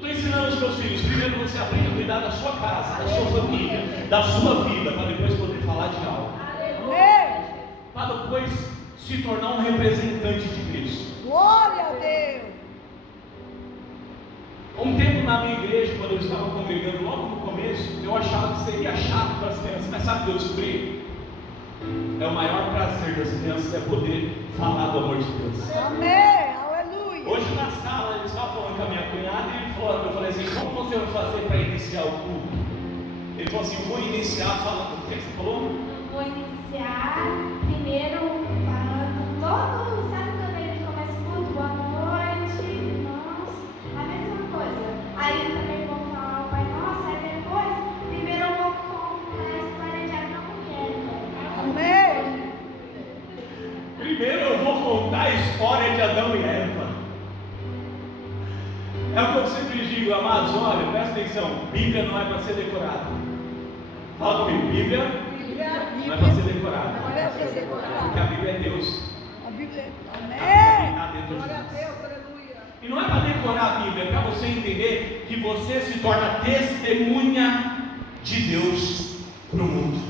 estou ensinando os meus filhos. Primeiro você aprende a cuidar da sua casa, da sua família, da sua vida, para depois poder falar de algo. Para depois se tornar um representante de Cristo. Glória a Deus. Um tempo na minha igreja, quando eu estava congregando logo no começo, eu achava que seria chato para as crianças, mas sabe o que eu descobri? É o maior prazer das crianças é poder falar do amor de Deus. Amém, aleluia. Hoje na sala, eles estavam falando com a minha cunhada e eu falei assim, como você vai fazer para iniciar o culto? Ele falou assim, eu vou iniciar falando, o que você falou? Eu vou iniciar primeiro falando todo, sabe quando ele começa o culto, boa noite, irmãos, a mesma coisa. Aí eu também vou falar o Pai Nosso, aí depois, primeiro eu vou contar a história de Adão e Eva. Amém. Primeiro eu vou contar a história de Adão e Eva. É o que eu sempre digo, amados, olha, presta atenção, Bíblia não é para ser decorada. Fala comigo, Bíblia não é para ser decorada. Não é para ser decorada. Porque a Bíblia é Deus. A Bíblia. Está Amém. dentro de Glória a nós. Deus, aleluia. E não é para decorar a Bíblia, é para você entender que você se torna testemunha de Deus para o mundo.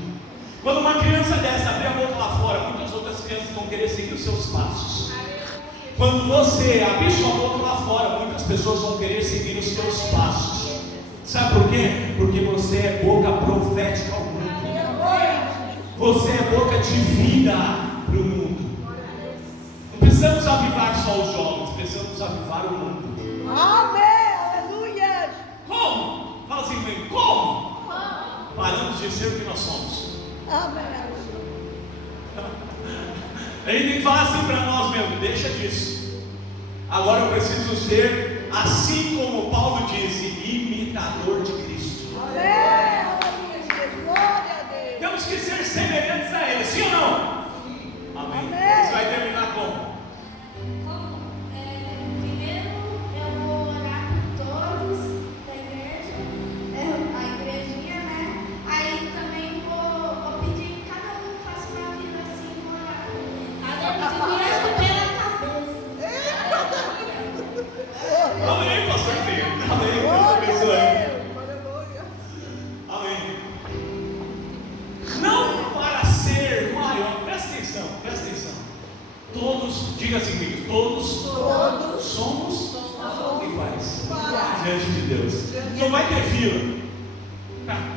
Quando uma criança dessa abrir a boca lá fora, muitas outras crianças vão querer seguir os seus passos. Quando você abrir sua boca lá fora, muitas pessoas vão querer seguir os seus passos. Sabe por quê? Porque você é boca profética ao mundo. Você é boca de vida para o mundo. Não precisamos avivar só os jovens, precisamos avivar o mundo. Amém, aleluia. Como? Fala assim comigo, como? Paramos de ser o que nós somos. Amém, aleluia. A gente tem que falar assim para nós mesmos, deixa disso. Agora eu preciso ser, assim como Paulo disse, imitador de Cristo. Amém, aleluia. Glória a Deus. Temos que ser semelhantes a Ele, sim ou não? Amém. Amém. Você vai terminar como? Primeiro eu vou orar por todos da igreja, a igrejinha, né? Aí também vou pedir que cada um faça uma fila assim, vou orar. Segurando pela cabeça. Amém, pastor Pedro. Amém. Deus Glória a abençoe. Deus. Amém. Não para ser maior, presta atenção, presta atenção. Todos, diga assim comigo, todos somos iguais diante de Deus. Não vai ter fila.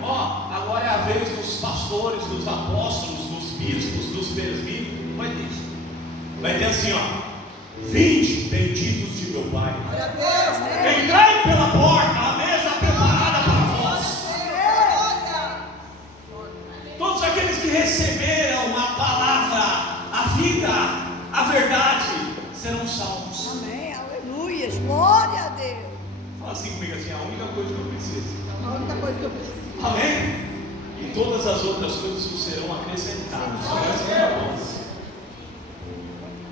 Ó, agora é a vez dos pastores, dos apóstolos, dos bispos, dos presbíteros. Não vai ter isso. Vai ter assim, ó. Vinde, benditos de meu Pai. Entrai pela porta, a mesa preparada para vós. Todos aqueles que receberam a palavra, a vida, a verdade, serão salvos. Amém, aleluia. Glória a Deus. Fala assim comigo assim, a única coisa que eu preciso. A única coisa que eu preciso. Amém? E todas as outras coisas serão acrescentadas.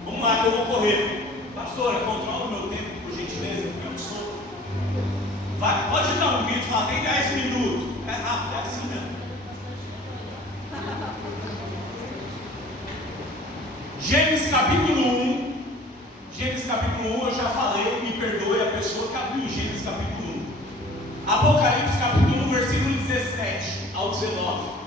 Vamos lá que eu vou correr. Pastora, controla o meu tempo, por gentileza, porque eu sou. Vai, pode dar um grito, fala, tem 10 minutos. É rápido, é assim mesmo. Gênesis capítulo 1. Gênesis capítulo 1, eu já falei, me perdoe a pessoa que abriu Gênesis capítulo 1. Apocalipse capítulo 1, versículo 17 ao 19.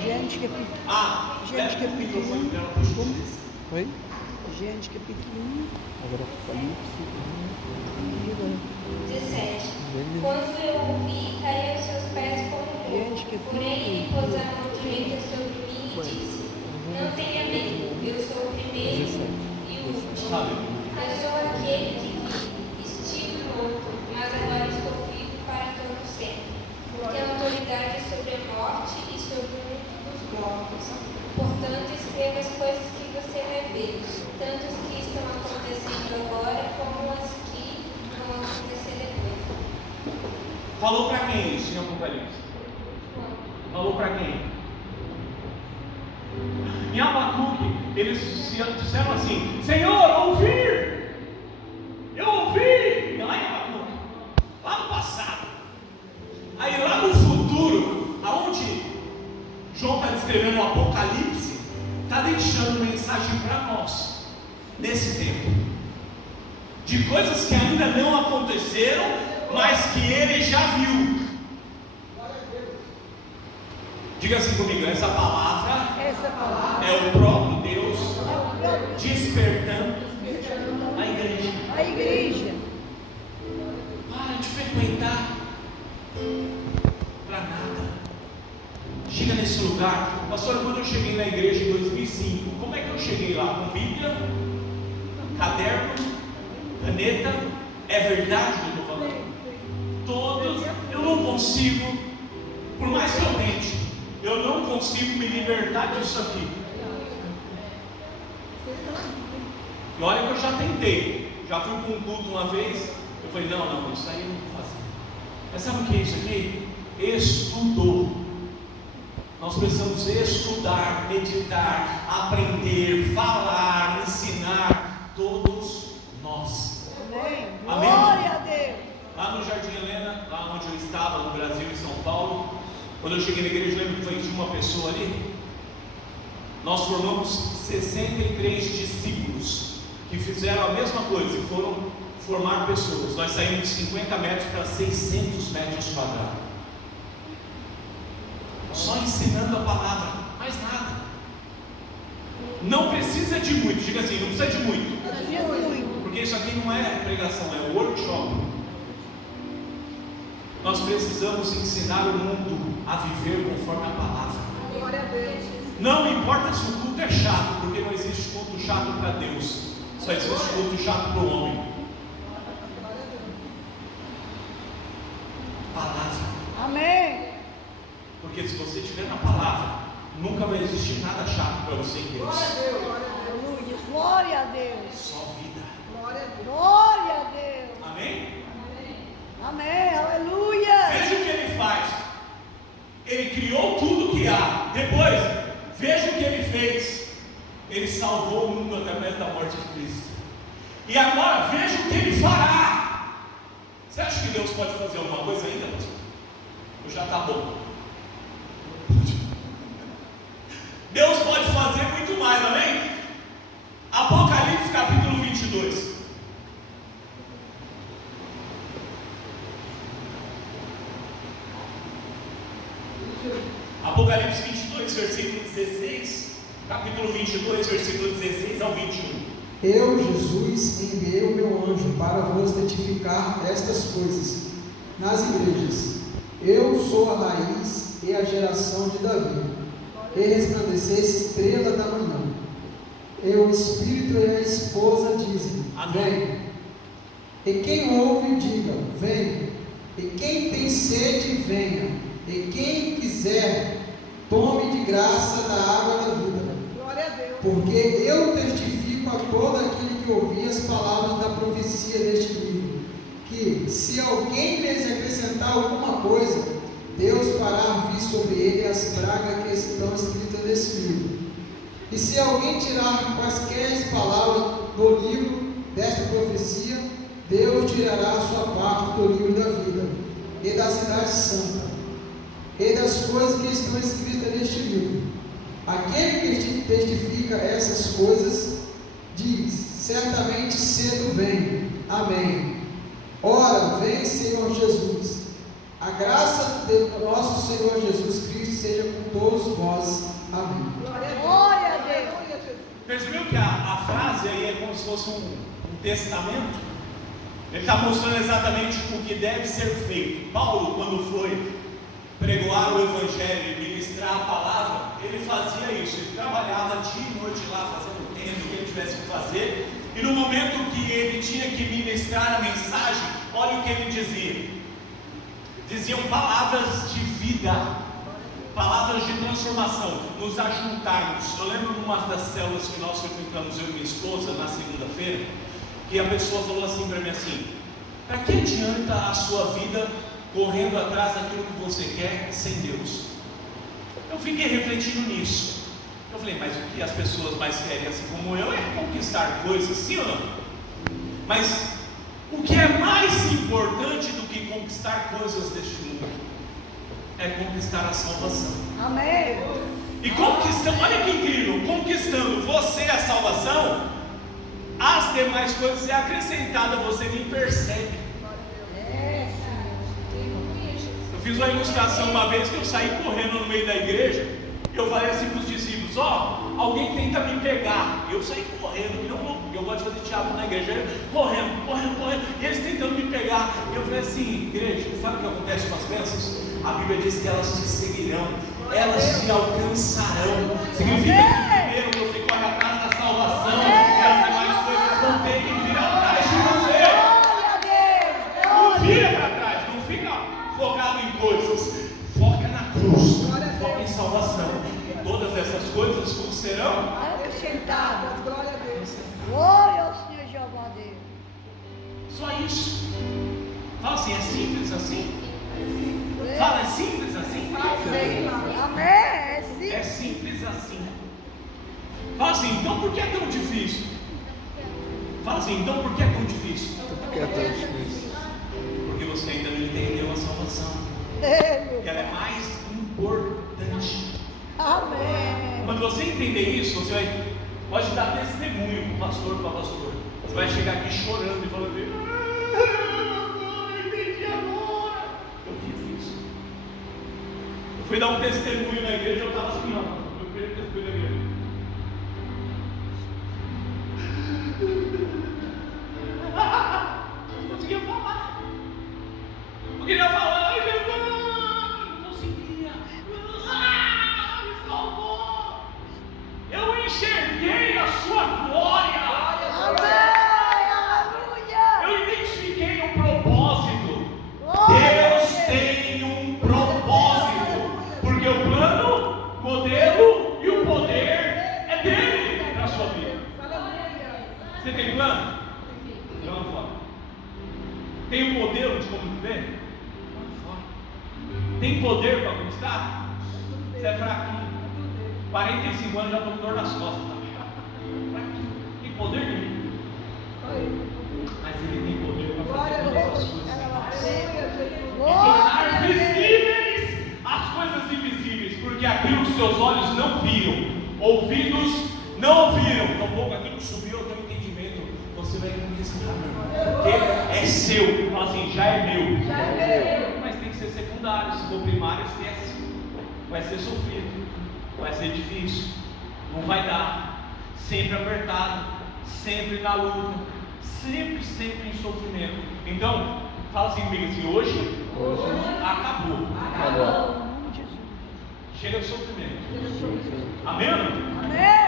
Gênesis capítulo. Gênesis capítulo 1. Oi? Gênesis capítulo 1. Agora Apocalipse. 17. Quando eu o vi, caí aos seus pés como morto. Porém, ele pôs a mão direita sobre mim e disse: Não tenha medo, eu sou o primeiro e o último. Mas sou aquele que estive morto, mas agora estou vivo para todo sempre. Tenho autoridade sobre a morte e sobre o mundo dos mortos. Portanto, escreva as coisas que você vai ver, tanto as que estão acontecendo agora como as que vão acontecer depois. Falou para quem isso em Apocalipse? Falou para quem? Em Abacuque, eles disseram assim: Senhor, ouvir! Eu ouvi! Lá em Abacuque, lá no passado. Aí lá no futuro, aonde João está descrevendo o Apocalipse, está dentro deixando mensagem para nós, nesse tempo, de coisas que ainda não aconteceram, mas que Ele já viu. Diga assim comigo, essa palavra é o próprio Deus despertando a igreja. A igreja. Para de frequentar para nada. Chega nesse lugar. Pastor, quando eu cheguei na igreja em 2005, como é que eu cheguei lá? Com Bíblia, caderno, caneta? É verdade o que eu estou falando? Todos, eu não consigo, por mais que eu tente, eu não consigo me libertar disso aqui. E olha que eu já tentei, já fui para um culto uma vez, eu falei, não, isso aí eu não vou fazer. Mas sabe o que é isso aqui? Estudo. Nós precisamos estudar, meditar, aprender, falar, ensinar, todos nós. Amém. Amém? Glória a Deus. Lá no Jardim Helena, lá onde eu estava, no Brasil, em São Paulo, quando eu cheguei na igreja, lembro que foi de uma pessoa ali. Nós formamos 63 discípulos que fizeram a mesma coisa e foram formar pessoas. Nós saímos de 50 metros para 600 metros quadrados, só ensinando a palavra, mais nada. Não precisa de muito, diga assim, não precisa de muito, porque isso aqui não é pregação, é workshop. Nós precisamos ensinar o mundo a viver conforme a palavra. Glória a Deus. Não importa se o culto é chato, porque não existe culto chato para Deus, só existe culto chato para o homem. Palavra. Amém. Porque se você estiver na palavra, nunca vai existir nada chato para você em Deus. Aleluia. Glória a Deus. Só vida. Glória a Deus. Amém? Amém. Aleluia. Veja o que ele faz. Ele criou tudo que há. Depois, veja o que ele fez. Ele salvou o mundo através da morte de Cristo. E agora, veja o que ele fará. Você acha que Deus pode fazer alguma coisa ainda, pastor? Ou já está bom? Deus pode fazer muito mais, amém? Apocalipse capítulo 22. Apocalipse 22, versículo 16, capítulo 22, versículo 16 ao 21. Eu, Jesus, enviei o meu anjo para vos testificar estas coisas nas igrejas. Eu sou a raiz e a geração de Davi, e resplandecesse estrela da manhã. E o Espírito e a esposa dizem: vem. E quem ouve, diga: vem. E quem tem sede, venha. E quem quiser, tome de graça da água da vida. Glória a Deus. Porque eu testifico a todo aquele que ouvir as palavras da profecia deste livro, que se alguém lhes acrescentar alguma coisa, Deus fará vir sobre ele as pragas que estão escritas nesse livro. E se alguém tirar quaisquer palavras do livro desta profecia, Deus tirará a sua parte do livro da vida, e da cidade santa, e das coisas que estão escritas neste livro. Aquele que testifica essas coisas diz: certamente cedo vem. Amém. Ora, vem, Senhor Jesus. A graça do nosso Senhor Jesus Cristo seja com todos vós. Amém. Glória a Deus. Percebeu que a frase aí é como se fosse um testamento? Ele está mostrando exatamente o que deve ser feito. Paulo, quando foi pregoar o Evangelho e ministrar a palavra, ele fazia isso. Ele trabalhava dia e noite lá, fazendo o que ele tivesse que fazer. E no momento que ele tinha que ministrar a mensagem, olha o que ele dizia. Diziam palavras de vida, palavras de transformação, nos ajuntarmos. Eu lembro de uma das células que nós frequentamos, eu e minha esposa, na segunda-feira, que a pessoa falou assim para mim assim: para que adianta a sua vida correndo atrás daquilo que você quer sem Deus? Eu fiquei refletindo nisso. Eu falei, mas o que as pessoas mais querem, assim como eu, é conquistar coisas, sim ou não? Mas o que é mais importante do que conquistar coisas deste mundo é conquistar a salvação. Amém. E conquistando, olha que incrível, conquistando você a salvação, as demais coisas é acrescentada, você nem percebe. Eu fiz uma ilustração uma vez que eu saí correndo no meio da igreja, e eu falei assim para os discípulos: alguém tenta me pegar. Eu saí correndo, eu gosto de fazer teatro na igreja, correndo, e eles tentando me pegar. E eu falei assim: igreja, sabe o que acontece com as bênçãos? A Bíblia diz que elas te seguirão, elas te alcançarão. Significa que primeiro você corre atrás da salvação, e as demais coisas vão ter que vir atrás de você. Não vira para trás, não fica focado em coisas, foca na cruz, foca em salvação. E todas essas coisas vos serão acrescentadas. Glória a Deus. Glória ao Senhor Jeová Deus. Só isso. Fala assim: é simples assim? Fala, é simples assim? Amém. É simples. É simples assim. Fala assim: então por que é tão difícil? Fala assim: então por que é tão difícil? Porque é tão difícil. Porque você ainda não entendeu a salvação. Que ela é mais importante. Amém. Quando você entender isso, você pode dar testemunho para o pastor, para a pastora. Você vai chegar aqui chorando e falando: eu entendi agora. Eu fiz isso. Eu fui dar um testemunho na igreja, eu estava assim, meu primeiro testemunho na igreja. Não conseguia falar. Eu queria falar, não conseguia. Me salvou. Eu enxerguei a sua glória. Eu identifiquei um propósito. Deus tem um propósito. Porque o plano, o modelo e o poder é dele na sua vida. Você tem plano? Vamos fora. Tem um modelo de como viver? Vamos fora. Tem poder para conquistar? Você é fraquinho. 45 anos já estou com dor nas costas. Fraquinho. Tem poder nenhum. Mas ele tem poder para fazer todas as coisas. E tornar visíveis as coisas invisíveis. Porque aquilo que seus olhos não viram, ouvidos não ouviram, tampouco aquilo que subiu ao teu entendimento, você vai conquistar, meu irmão. Porque é seu. Fala assim: já é meu. Mas tem que ser secundário. Se for primário, esquece. Vai ser sofrido, vai ser difícil, não vai dar, sempre apertado, sempre na luta, sempre em sofrimento. Então, fala assim comigo assim: hoje acabou. Acabou. Chega de sofrimento. Amém? Amém.